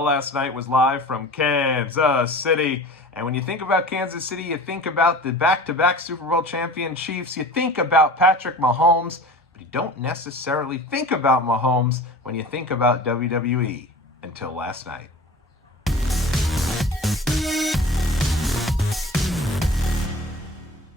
Raw last night was live from Kansas City. And when you think about Kansas City, you think about the back-to-back Super Bowl champion Chiefs. You think about Patrick Mahomes, but you don't necessarily think about Mahomes when you think about WWE until last night.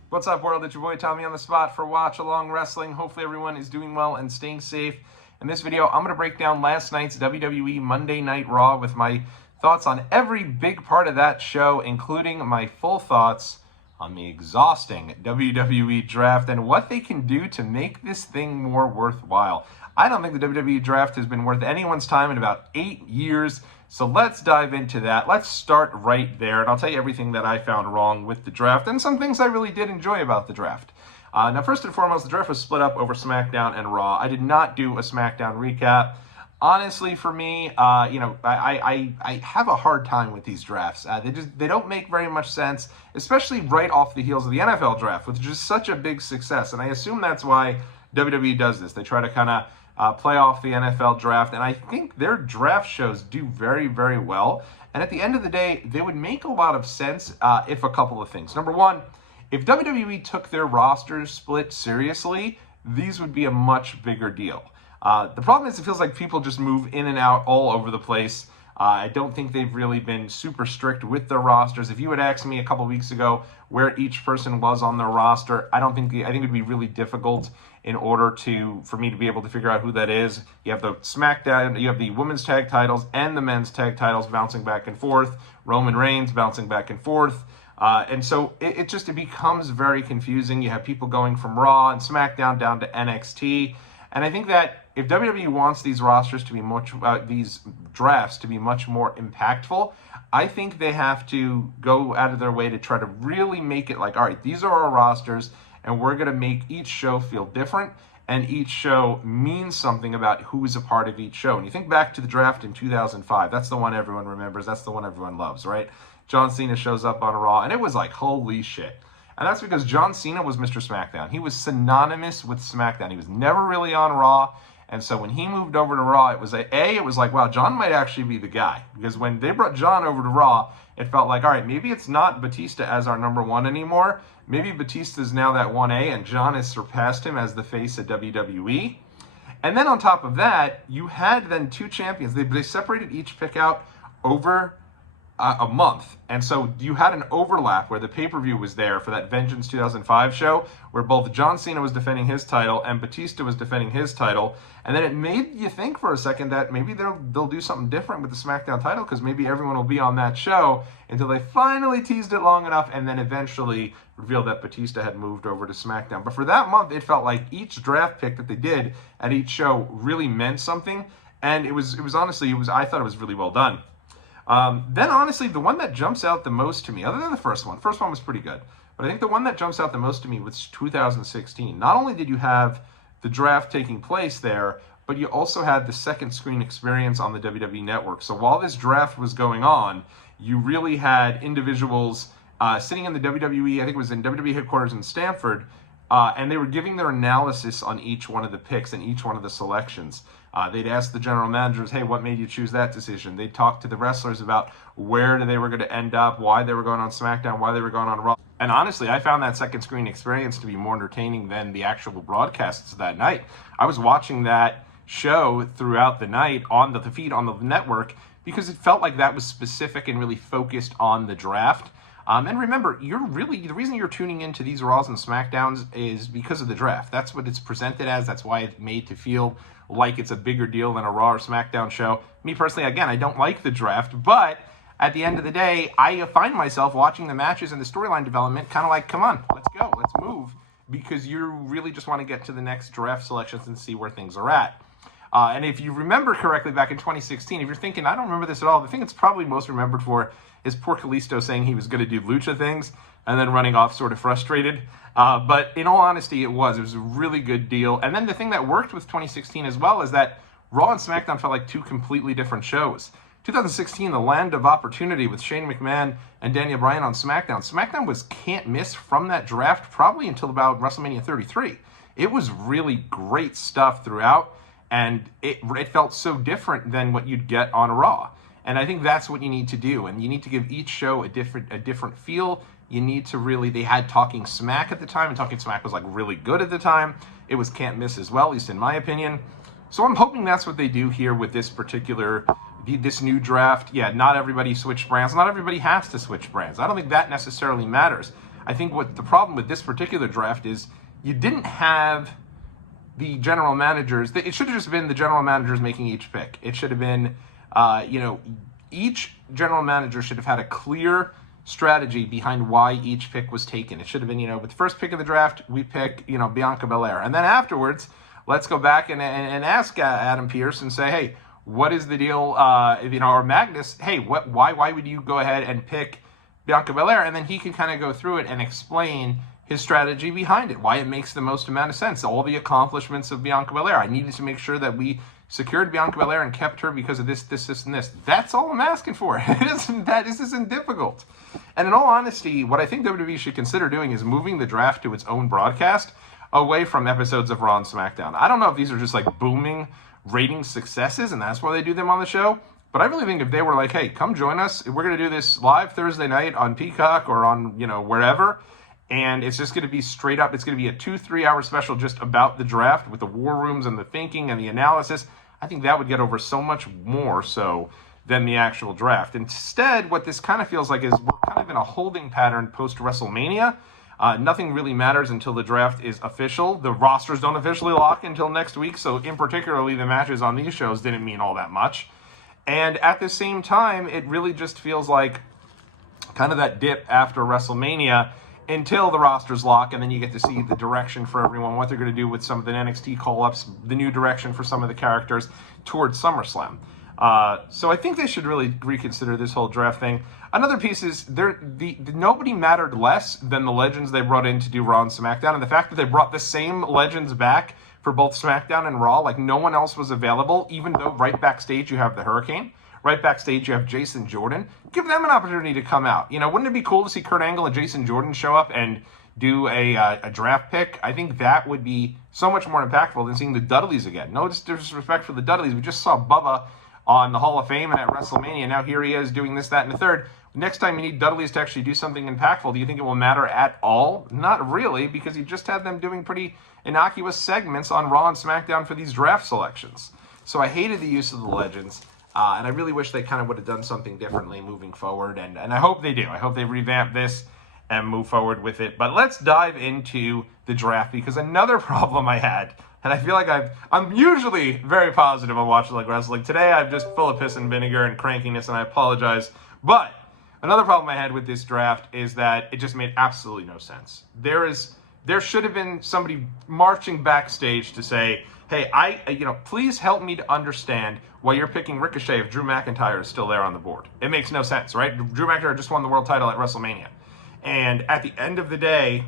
What's up, world? It's your boy Tommy on the spot for Watch Along Wrestling. Hopefully everyone is doing well and staying safe. In this video, I'm going to break down last night's WWE Monday Night Raw with my thoughts on every big part of that show, including my full thoughts on the exhausting WWE draft and what they can do to make this thing more worthwhile. I don't think the WWE draft has been worth anyone's time in about 8 years, so let's dive into that. Let's start right there, and I'll tell you everything that I found wrong with the draft and some things I really did enjoy about the draft. Now, first and foremost, the draft was split up over SmackDown and Raw. I did not do a SmackDown recap. Honestly, for me, I have a hard time with these drafts. They don't make very much sense, especially right off the heels of the NFL draft, which is such a big success. And I assume that's why WWE does this. They try to kind of play off the NFL draft, and I think their draft shows do very, very well. And at the end of the day, they would make a lot of sense if a couple of things. Number one, if WWE took their roster split seriously, these would be a much bigger deal. The problem is it feels like people just move in and out all over the place. I don't think they've really been super strict with their rosters. If you had asked me a couple weeks ago where each person was on their roster, I think it would be really difficult in order for me to be able to figure out who that is. You have the SmackDown, you have the women's tag titles and the men's tag titles bouncing back and forth. Roman Reigns bouncing back and forth. And so it becomes very confusing. You have people going from Raw and SmackDown down to NXT. And I think that if WWE wants these rosters to be these drafts to be much more impactful, I think they have to go out of their way to try to really make it like, all right, these are our rosters, and we're going to make each show feel different, and each show means something about who is a part of each show. And you think back to the draft in 2005, that's the one everyone remembers, that's the one everyone loves, right? John Cena shows up on Raw, and it was like, holy shit. And that's because John Cena was Mr. SmackDown. He was synonymous with SmackDown. He was never really on Raw. And so when he moved over to Raw, it was like, wow, John might actually be the guy. Because when they brought John over to Raw, it felt like, all right, maybe it's not Batista as our number one anymore. Maybe Batista's now that 1A, and John has surpassed him as the face of WWE. And then on top of that, you had then two champions. They separated each pick out over a month, and so you had an overlap where the pay-per-view was there for that Vengeance 2005 show where both John Cena was defending his title and Batista was defending his title, and then it made you think for a second that maybe they'll do something different with the SmackDown title because maybe everyone will be on that show until they finally teased it long enough and then eventually revealed that Batista had moved over to SmackDown. But for that month, it felt like each draft pick that they did at each show really meant something, and it was honestly, I thought it was really well done. Then honestly, the one that jumps out the most to me, other than the first one was pretty good, but I think the one that jumps out the most to me was 2016. Not only did you have the draft taking place there, but you also had the second screen experience on the WWE Network. So while this draft was going on, you really had individuals sitting in the WWE, I think it was in WWE headquarters in Stamford, and they were giving their analysis on each one of the picks and each one of the selections. They'd ask the general managers, hey, what made you choose that decision? They'd talk to the wrestlers about where they were going to end up, why they were going on SmackDown, why they were going on Raw. And honestly, I found that second screen experience to be more entertaining than the actual broadcasts that night. I was watching that show throughout the night on the feed on the network because it felt like that was specific and really focused on the draft. And remember, the reason you're tuning into these Raws and SmackDowns is because of the draft. That's what it's presented as. That's why it's made to feel like it's a bigger deal than a Raw or SmackDown show. Me personally, again, I don't like the draft, but at the end of the day, I find myself watching the matches and the storyline development kind of like, come on, let's go, let's move, because you really just want to get to the next draft selections and see where things are at. And if you remember correctly, back in 2016, if you're thinking, I don't remember this at all, the thing it's probably most remembered for is poor Kalisto saying he was going to do lucha things and then running off sort of frustrated. But in all honesty, it was a really good deal. And then the thing that worked with 2016 as well is that Raw and SmackDown felt like two completely different shows. 2016, the land of opportunity with Shane McMahon and Daniel Bryan on SmackDown. SmackDown was can't miss from that draft probably until about WrestleMania 33. It was really great stuff throughout, and it felt so different than what you'd get on Raw. And I think that's what you need to do. And you need to give each show a different feel. You need to really, they had Talking Smack at the time, and Talking Smack was like really good at the time. It was can't miss as well, at least in my opinion. So I'm hoping that's what they do here with this this new draft. Yeah, not everybody switched brands. Not everybody has to switch brands. I don't think that necessarily matters. I think what the problem with this particular draft is you didn't have the general managers. It should have just been the general managers making each pick. It should have been, each general manager should have had a clear strategy behind why each pick was taken. It should have been, with the first pick of the draft, we pick, Bianca Belair. And then afterwards, let's go back and ask Adam Pearce and say, hey, what is the deal, or Magnus, hey, why would you go ahead and pick Bianca Belair? And then he can kind of go through it and explain his strategy behind it, why it makes the most amount of sense, all the accomplishments of Bianca Belair. I needed to make sure that we secured Bianca Belair and kept her because of this, and this. That's all I'm asking for. This isn't difficult. And in all honesty, what I think WWE should consider doing is moving the draft to its own broadcast away from episodes of Raw and SmackDown. I don't know if these are just like booming rating successes and that's why they do them on the show, but I really think if they were like, hey, come join us, we're going to do this live Thursday night on Peacock or on, wherever, and it's just going to be straight up, it's going to be a 2-3 hour special just about the draft with the war rooms and the thinking and the analysis. I think that would get over so much more so than the actual draft. Instead, what this kind of feels like is we're kind of in a holding pattern post-WrestleMania. Nothing really matters until the draft is official. The rosters don't officially lock until next week, so in particularly the matches on these shows didn't mean all that much. And at the same time, it really just feels like kind of that dip after WrestleMania until the rosters lock, and then you get to see the direction for everyone, what they're going to do with some of the NXT call-ups, the new direction for some of the characters towards SummerSlam. So I think they should really reconsider this whole draft thing. Another piece is nobody mattered less than the legends they brought in to do Raw and SmackDown, and the fact that they brought the same legends back for both SmackDown and Raw, like no one else was available, even though right backstage you have the Hurricane. Right backstage, you have Jason Jordan. Give them an opportunity to come out. Wouldn't it be cool to see Kurt Angle and Jason Jordan show up and do a draft pick? I think that would be so much more impactful than seeing the Dudleys again. No disrespect for the Dudleys. We just saw Bubba on the Hall of Fame and at WrestleMania. Now here he is doing this, that, and the third. Next time you need Dudleys to actually do something impactful, do you think it will matter at all? Not really, because you just had them doing pretty innocuous segments on Raw and SmackDown for these draft selections. So I hated the use of the legends. And I really wish they kind of would have done something differently moving forward. And I hope they do. I hope they revamp this and move forward with it. But let's dive into the draft, because another problem I had, and I feel like I'm usually very positive on Watch Like Wrestling. Today I'm just full of piss and vinegar and crankiness, and I apologize. But another problem I had with this draft is that it just made absolutely no sense. There should have been somebody marching backstage to say, hey, please help me to understand why you're picking Ricochet if Drew McIntyre is still there on the board. It makes no sense, right? Drew McIntyre just won the world title at WrestleMania. And at the end of the day,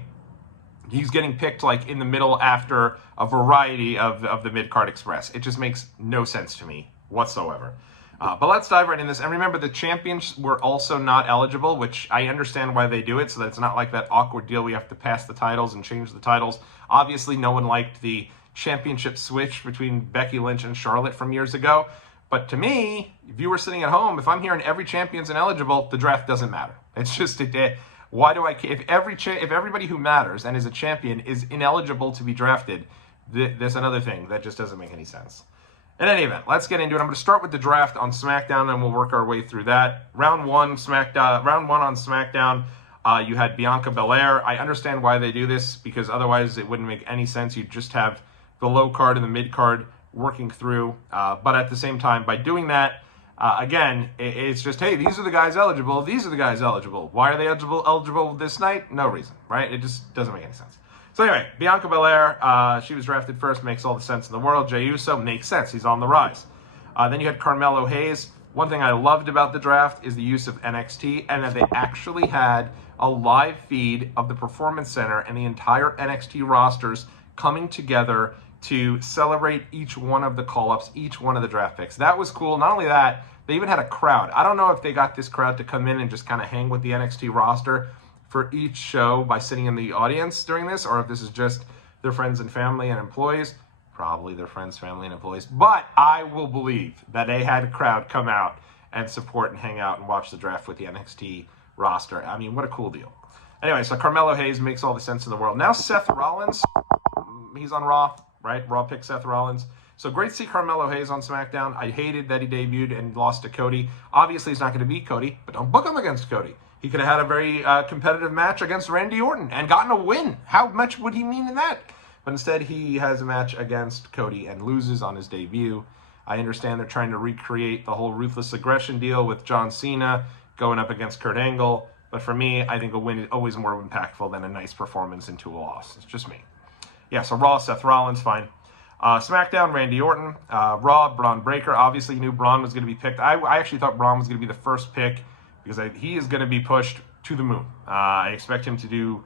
he's getting picked like in the middle after a variety of the Mid-Card Express. It just makes no sense to me whatsoever. But let's dive right in this. And remember, the champions were also not eligible, which I understand why they do it, so that it's not like that awkward deal we have to pass the titles and change the titles. Obviously, no one liked the championship switch between Becky Lynch and Charlotte from years ago. But to me, if you were sitting at home, if I'm hearing every champion's ineligible, the draft doesn't matter. It's just why do I care? If everybody who matters and is a champion is ineligible to be drafted, there's another thing that just doesn't make any sense. In any event, let's get into it. I'm going to start with the draft on SmackDown, and we'll work our way through that. Round one on SmackDown. You had Bianca Belair. I understand why they do this, because otherwise it wouldn't make any sense. You'd just have the low card and the mid card working through. But at the same time, by doing that, again, it's just, hey, these are the guys eligible. These are the guys eligible. Why are they eligible this night? No reason, right? It just doesn't make any sense. So anyway, Bianca Belair, she was drafted first, makes all the sense in the world. Jey Uso makes sense. He's on the rise. Then you had Carmelo Hayes. One thing I loved about the draft is the use of NXT, and that they actually had a live feed of the Performance Center and the entire NXT rosters coming together to celebrate each one of the call-ups, each one of the draft picks. That was cool. Not only that, they even had a crowd. I don't know if they got this crowd to come in and just kind of hang with the NXT roster for each show by sitting in the audience during this, or if this is just their friends and family and employees. Probably their friends, family, and employees. But I will believe that they had a crowd come out and support and hang out and watch the draft with the NXT roster. I mean, what a cool deal. Anyway, so Carmelo Hayes makes all the sense in the world. Now Seth Rollins, he's on Raw, right? Raw picked Seth Rollins. So great to see Carmelo Hayes on SmackDown. I hated that he debuted and lost to Cody. Obviously, he's not going to beat Cody, but don't book him against Cody. He could have had a very competitive match against Randy Orton and gotten a win. How much would he mean in that? But instead, he has a match against Cody and loses on his debut. I understand they're trying to recreate the whole Ruthless Aggression deal with John Cena going up against Kurt Angle. But for me, I think a win is always more impactful than a nice performance into a loss. It's just me. Yeah, so Raw, Seth Rollins, fine. SmackDown, Randy Orton. Raw, Braun Breaker. Obviously, you knew Braun was going to be picked. I actually thought Braun was going to be the first pick because he is going to be pushed to the moon. I expect him to do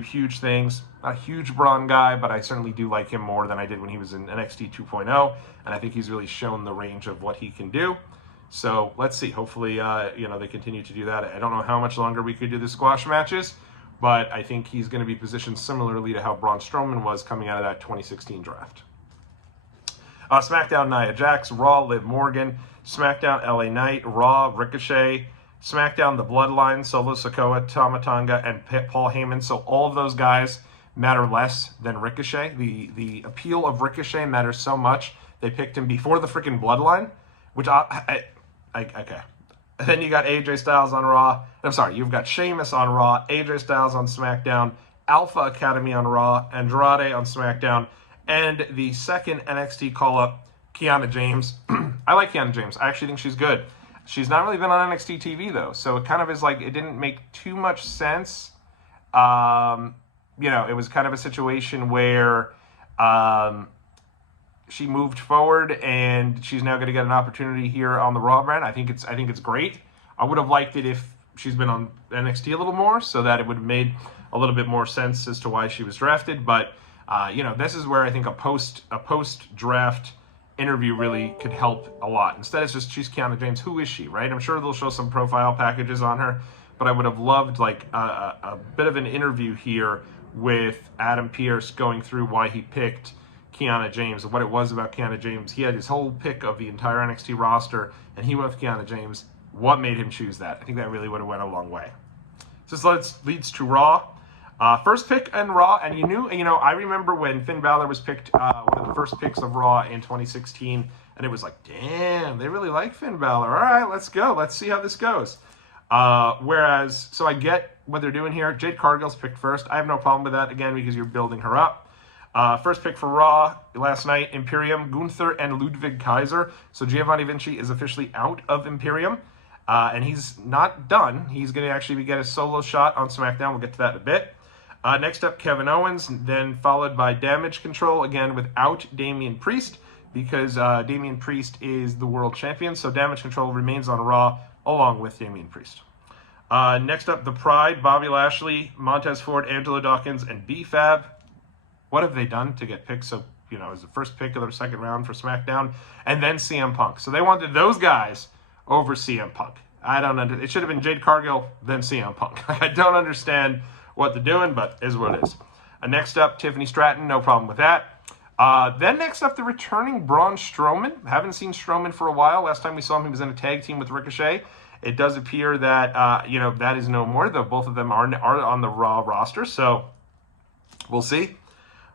huge things. Not a huge Braun guy, but I certainly do like him more than I did when he was in NXT 2.0, and I think he's really shown the range of what he can do. So let's see. Hopefully, they continue to do that. I don't know how much longer we could do the squash matches, but I think he's going to be positioned similarly to how Braun Strowman was coming out of that 2016 draft. SmackDown, Nia Jax. Raw, Liv Morgan. SmackDown, LA Knight. Raw, Ricochet. SmackDown, The Bloodline, Solo Sikoa, Tama Tonga, and Paul Heyman. So all of those guys matter less than Ricochet. The appeal of Ricochet matters so much. They picked him before the freaking Bloodline, which okay. And then you got AJ Styles on Raw. I'm sorry, you've got Sheamus on Raw, AJ Styles on SmackDown, Alpha Academy on Raw, Andrade on SmackDown, and the second NXT call-up, Kiana James. I like Kiana James. I actually think she's good. She's not really been on NXT TV, though, so it kind of is like it didn't make too much sense. It was kind of a situation where she moved forward, and she's now going to get an opportunity here on the Raw brand. I think it's great. I would have liked it if she's been on NXT a little more, so that it would have made a little bit more sense as to why she was drafted. But this is where I think a post draft interview really could help a lot. Instead, it's just she's Kiana James. Who is she, right? I'm sure they'll show some profile packages on her, but I would have loved like a bit of an interview here with Adam Pearce going through why he picked Kiana James and what it was about Kiana James. He had his whole pick of the entire NXT roster, and he went with Kiana James. What made him choose that? I think that really would have went a long way. So this leads to Raw. First pick in Raw, and I remember when Finn Balor was picked, one of the first picks of Raw in 2016, and it was like, damn, they really like Finn Balor. All right, let's go. Let's see how this goes. So I get what they're doing here. Jade Cargill's picked first. I have no problem with that, again, because you're building her up. First pick for Raw last night, Imperium, Gunther and Ludwig Kaiser. So Giovanni Vinci is officially out of Imperium, and he's not done. He's going to actually get a solo shot on SmackDown. We'll get to that in a bit. Next up, Kevin Owens, then followed by Damage Control, again without Damian Priest, because Damian Priest is the world champion, so Damage Control remains on Raw along with Damian Priest. Next up, The Pride, Bobby Lashley, Montez Ford, Angelo Dawkins, and B-Fab. What have they done to get picked? So, it was the first pick of the second round for SmackDown, and then CM Punk. So they wanted those guys over CM Punk. It should have been Jade Cargill, then CM Punk. I don't understand what they're doing, but is what it is. Next up, Tiffany Stratton, no problem with that. Then next up, the returning Braun Strowman. Haven't seen Strowman for a while. Last time we saw him, he was in a tag team with Ricochet. It does appear that, that is no more, though both of them are on the Raw roster, so we'll see.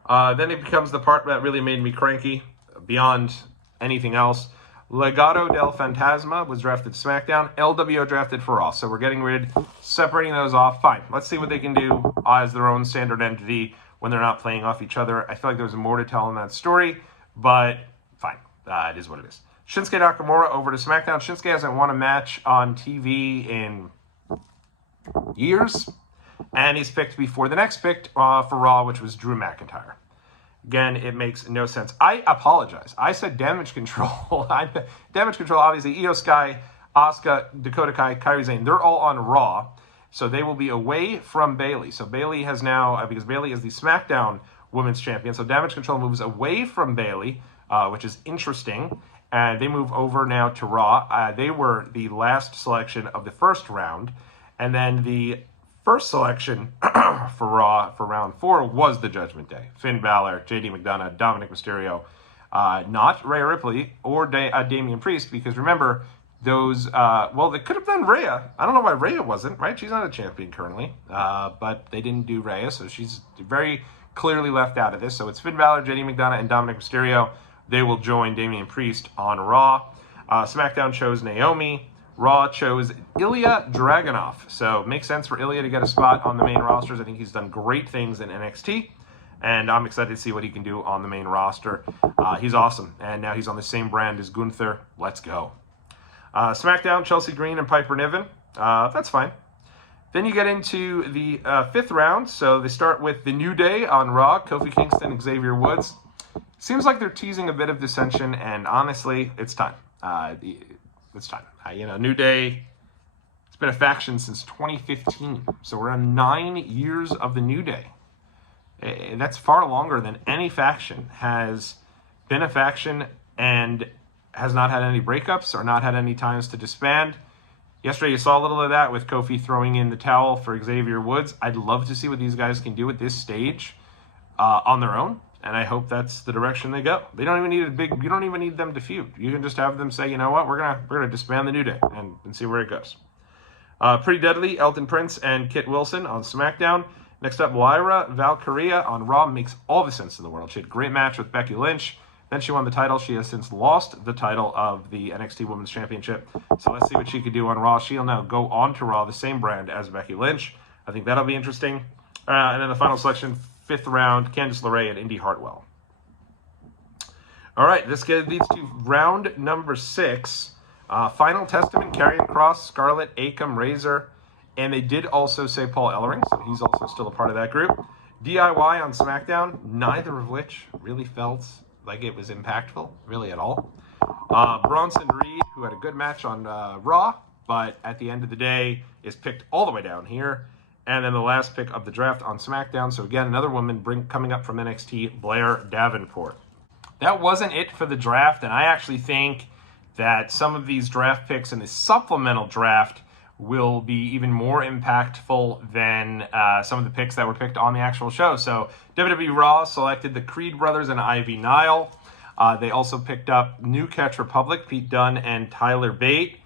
Then it becomes the part that really made me cranky beyond anything else. Legado del Fantasma was drafted to SmackDown. LWO drafted for Raw. So we're separating those off. Fine. Let's see what they can do as their own standard entity when they're not playing off each other. I feel like there's more to tell in that story, but fine. It is what it is. Shinsuke Nakamura over to SmackDown. Shinsuke hasn't won a match on TV in years, and he's picked before the next pick for Raw, which was Drew McIntyre. Again, it makes no sense. I apologize. I said Damage Control. Damage Control, obviously, Io Sky, Asuka, Dakota Kai, Kairi Sane, they're all on Raw, so they will be away from Bayley. So Bayley has now, because Bayley is the SmackDown Women's Champion, so Damage Control moves away from Bayley, which is interesting, and they move over now to Raw. They were the last selection of the first round, and then the first selection for Raw for round 4 was the Judgment Day. Finn Balor, JD McDonough, Dominic Mysterio, not Rhea Ripley or Damian Priest, because remember, those, well, they could have done Rhea. I don't know why Rhea wasn't, right? She's not a champion currently, but they didn't do Rhea, so she's very clearly left out of this. So it's Finn Balor, JD McDonough, and Dominic Mysterio. They will join Damian Priest on Raw. SmackDown chose Naomi. Raw chose Ilya Dragunov. So it makes sense for Ilya to get a spot on the main rosters. I think he's done great things in NXT. And I'm excited to see what he can do on the main roster. He's awesome. And now he's on the same brand as Gunther. Let's go. SmackDown, Chelsea Green and Piper Niven. That's fine. Then you get into the 5th round. So they start with The New Day on Raw. Kofi Kingston, Xavier Woods. Seems like they're teasing a bit of dissension. And honestly, it's time. It's time. New Day, it's been a faction since 2015. So we're on 9 years of the New Day. That's far longer than any faction has been a faction and has not had any breakups or not had any times to disband. Yesterday you saw a little of that with Kofi throwing in the towel for Xavier Woods. I'd love to see what these guys can do at this stage on their own, and I hope that's the direction they go. They don't even need you don't even need them to feud. You can just have them say, you know what, we're gonna disband the New Day and see where it goes. Pretty Deadly, Elton Prince and Kit Wilson on SmackDown. Next up, Lyra Valkyria on Raw. Makes all the sense in the world. She had a great match with Becky Lynch. Then she won the title. She has since lost the title of the NXT Women's Championship. So let's see what she could do on Raw. She'll now go on to Raw, the same brand as Becky Lynch. I think that'll be interesting. And then the final selection, 5th round, Candice LeRae and Indy Hartwell. All right, this leads to round number 6. Final Testament, Karrion Kross, Scarlett, Akam, Razor. And they did also say Paul Ellering, so he's also still a part of that group. DIY on SmackDown, neither of which really felt like it was impactful, really at all. Bronson Reed, who had a good match on Raw, but at the end of the day is picked all the way down here. And then the last pick of the draft on SmackDown. So again, another woman coming up from NXT, Blair Davenport. That wasn't it for the draft, and I actually think that some of these draft picks in the supplemental draft will be even more impactful than some of the picks that were picked on the actual show. So WWE Raw selected the Creed brothers and Ivy Nile. They also picked up New Catch Republic, Pete Dunne and Tyler Bate.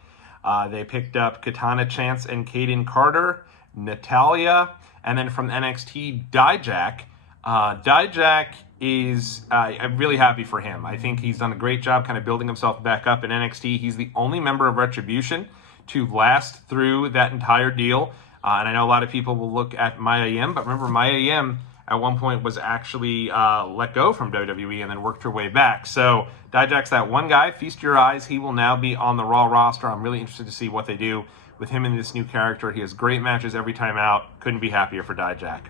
They picked up Katana Chance and Kaden Carter, Natalia, and then from NXT, Dijak. Dijak is, I'm really happy for him. I think he's done a great job kind of building himself back up in NXT. He's the only member of Retribution to last through that entire deal. And I know a lot of people will look at Mia Yim, but remember Mia Yim at one point was actually let go from WWE and then worked her way back. So Dijak's that one guy. Feast your eyes. He will now be on the Raw roster. I'm really interested to see what they do with him in this new character. He has great matches every time out. Couldn't be happier for Dijak.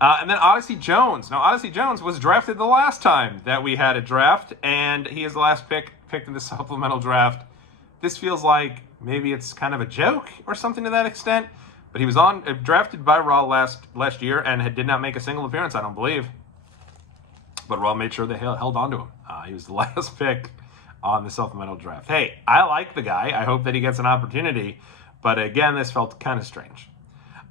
And then Odyssey Jones. Now, Odyssey Jones was drafted the last time that we had a draft, and he is the last picked in the supplemental draft. This feels like maybe it's kind of a joke or something to that extent. But he was drafted by Raw last year and did not make a single appearance, I don't believe. But Raw made sure they held on to him. He was the last pick on the supplemental draft. Hey, I like the guy. I hope that he gets an opportunity. But again, this felt kind of strange.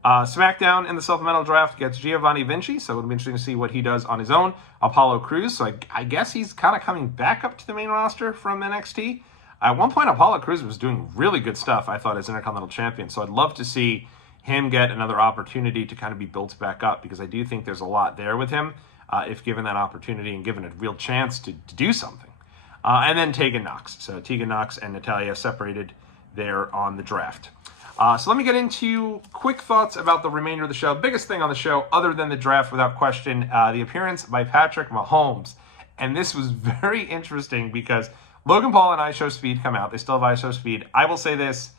SmackDown in the supplemental draft gets Giovanni Vinci, so it'll be interesting to see what he does on his own. Apollo Crews, so I guess he's kind of coming back up to the main roster from NXT. At one point, Apollo Crews was doing really good stuff, I thought, as Intercontinental Champion. So I'd love to see him get another opportunity to kind of be built back up, because I do think there's a lot there with him if given that opportunity and given a real chance to do something. And then Tegan Nox. So Tegan Nox and Natalia separated there on the draft. So let me get into quick thoughts about the remainder of the show. Biggest thing on the show, other than the draft, without question, the appearance by Patrick Mahomes. And this was very interesting because Logan Paul and IShowSpeed come out. They still have IShowSpeed. I will say this.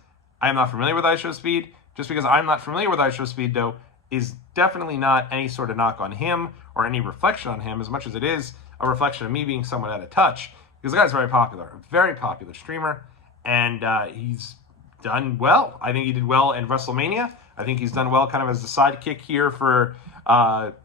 I am not familiar with IShowSpeed. Just because I'm not familiar with IShowSpeed, though, is definitely not any sort of knock on him or any reflection on him, as much as it is a reflection of me being somewhat out of touch. Because the guy's very popular streamer, and he's done well. I think he did well in WrestleMania. I think he's done well kind of as the sidekick here for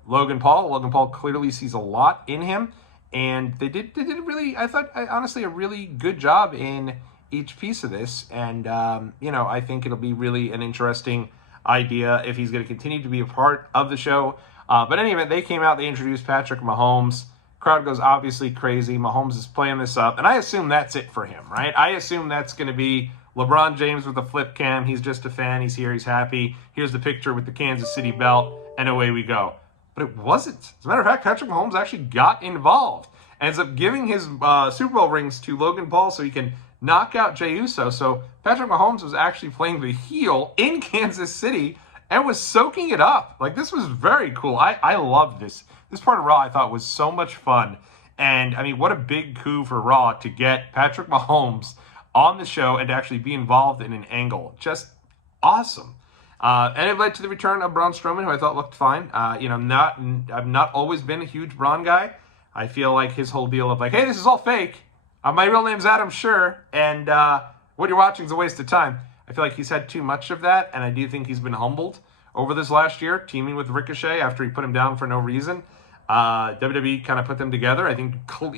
Logan Paul. Logan Paul clearly sees a lot in him, and they did really, I thought, honestly, a really good job in each piece of this. And, I think it'll be really an interesting idea if he's going to continue to be a part of the show. But anyway, they came out, they introduced Patrick Mahomes. Crowd goes obviously crazy. Mahomes is playing this up, and I assume that's it for him, right? I assume that's going to be LeBron James with a flip cam. He's just a fan. He's here. He's happy. Here's the picture with the Kansas City belt, and away we go. But it wasn't. As a matter of fact, Patrick Mahomes actually got involved. Ends up giving his Super Bowl rings to Logan Paul so he can knock out Jey Uso. So Patrick Mahomes was actually playing the heel in Kansas City and was soaking it up. Like, this was very cool. I loved this. This part of Raw I thought was so much fun. And, I mean, what a big coup for Raw to get Patrick Mahomes on the show and to actually be involved in an angle. Just awesome. And it led to the return of Braun Strowman, who I thought looked fine. I've not always been a huge Braun guy. I feel like his whole deal of like, hey, this is all fake. My real name's Adam Sure, and what you're watching is a waste of time. I feel like he's had too much of that, and I do think he's been humbled over this last year, teaming with Ricochet after he put him down for no reason. WWE kind of put them together. I think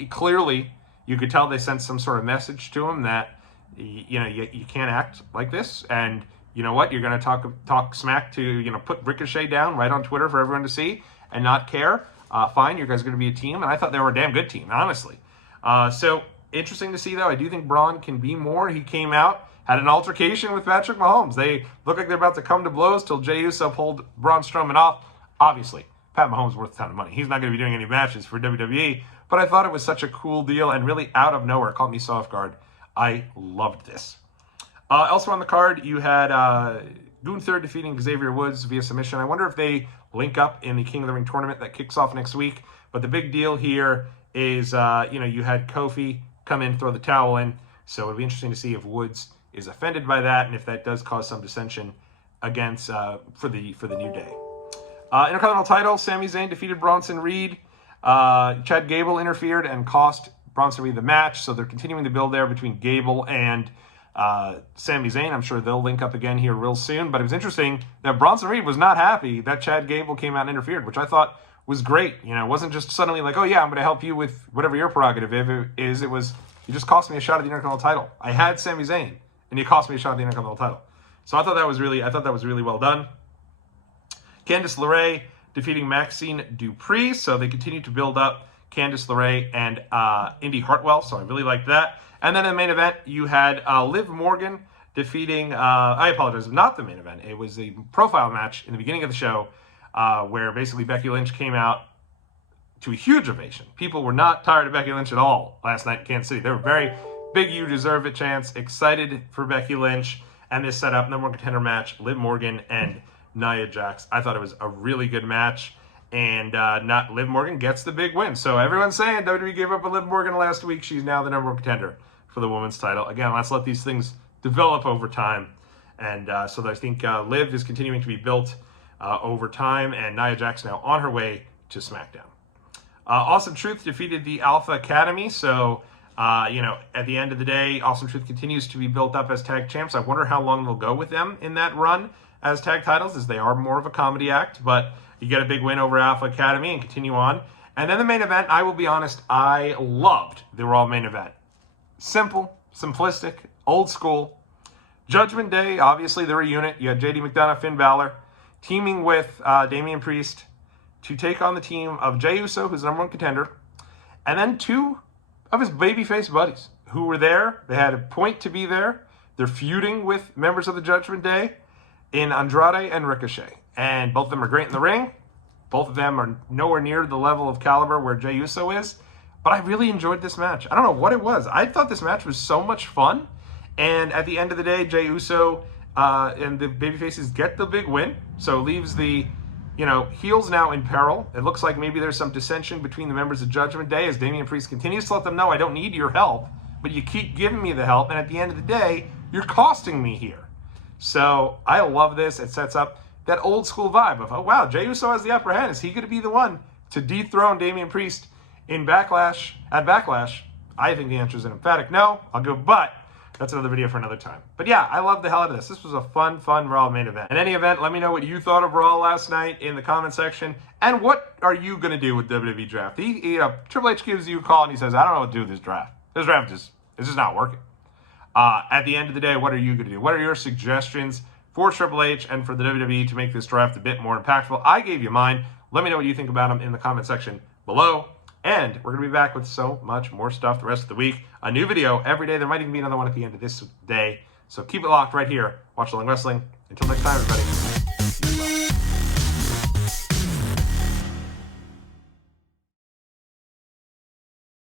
clearly you could tell they sent some sort of message to him that, you can't act like this, and you know what? You're going to talk smack to, put Ricochet down right on Twitter for everyone to see and not care. Fine, you guys are going to be a team, and I thought they were a damn good team, honestly. So interesting to see, though. I do think Braun can be more. He came out, had an altercation with Patrick Mahomes. They look like they're about to come to blows till Jey Uso pulled Braun Strowman off. Obviously, Pat Mahomes is worth a ton of money. He's not going to be doing any matches for WWE, but I thought it was such a cool deal and really out of nowhere. It caught me so off guard. I loved this. Also on the card, you had Gunther defeating Xavier Woods via submission. I wonder if they link up in the King of the Ring tournament that kicks off next week. But the big deal here is, you had Kofi come in, throw the towel in. So it'll be interesting to see if Woods is offended by that and if that does cause some dissension against for the New Day. Intercontinental title, Sami Zayn defeated Bronson Reed. Chad Gable interfered and cost Bronson Reed the match. So they're continuing to build there between Gable and Sami Zayn. I'm sure they'll link up again here real soon. But it was interesting that Bronson Reed was not happy that Chad Gable came out and interfered, which I thought was great. It wasn't just suddenly like, oh yeah, I'm going to help you with whatever your prerogative is. It was, you just cost me a shot at the Intercontinental title. I had Sami Zayn, and you cost me a shot at the Intercontinental title. So I thought that was really well done. Candice LeRae defeating Maxine Dupree. So they continue to build up Candice LeRae and Indy Hartwell. So I really liked that. And then in the main event, you had Liv Morgan defeating, I apologize, not the main event. It was a profile match in the beginning of the show where basically Becky Lynch came out to a huge ovation. People were not tired of Becky Lynch at all last night in Kansas City. They were very big "you deserve it" chants, excited for Becky Lynch, and this set up number one contender match, Liv Morgan and Nia Jax. I thought it was a really good match, and not Liv Morgan gets the big win. So everyone's saying WWE gave up on Liv Morgan last week. She's now the number one contender for the women's title. Again, let's let these things develop over time. And so I think Liv is continuing to be built over time, and Nia Jax now on her way to SmackDown. Awesome Truth defeated the Alpha Academy. So, at the end of the day, Awesome Truth continues to be built up as tag champs. I wonder how long they'll go with them in that run as tag titles, as they are more of a comedy act. But you get a big win over Alpha Academy and continue on. And then the main event, I will be honest, I loved the Raw main event. Simple, simplistic, old school. Judgment Day, obviously they're a unit. You had JD McDonough, Finn Balor, teaming with Damian Priest to take on the team of Jey Uso, who's the number one contender, and then two of his babyface buddies who were there. They had a point to be there. They're feuding with members of the Judgment Day in Andrade and Ricochet. And both of them are great in the ring. Both of them are nowhere near the level of caliber where Jey Uso is. But I really enjoyed this match. I don't know what it was. I thought this match was so much fun. And at the end of the day, Jey Uso and the babyfaces get the big win. So leaves the heels now in peril. It looks like maybe there's some dissension between the members of Judgment Day as Damian Priest continues to let them know, I don't need your help, but you keep giving me the help, and at the end of the day, you're costing me here. So I love this. It sets up that old school vibe of, oh wow, Jey Uso has the upper hand. Is he going to be the one to dethrone Damian Priest in Backlash? At Backlash, I think the answer is an emphatic no. I'll go, but that's another video for another time. But yeah, I love the hell out of this. This was a fun Raw main event. In any event, let me know what you thought of Raw last night in the comment section. And what are you going to do with WWE Draft? Triple H gives you a call and he says, I don't know what to do with this draft. This draft is just not working. At the end of the day, what are you going to do? What are your suggestions for Triple H and for the WWE to make this draft a bit more impactful? I gave you mine. Let me know what you think about them in the comment section below. And we're going to be back with so much more stuff the rest of the week. A new video every day. There might even be another one at the end of this day. So keep it locked right here. Watch Along Wrestling. Until next time, everybody.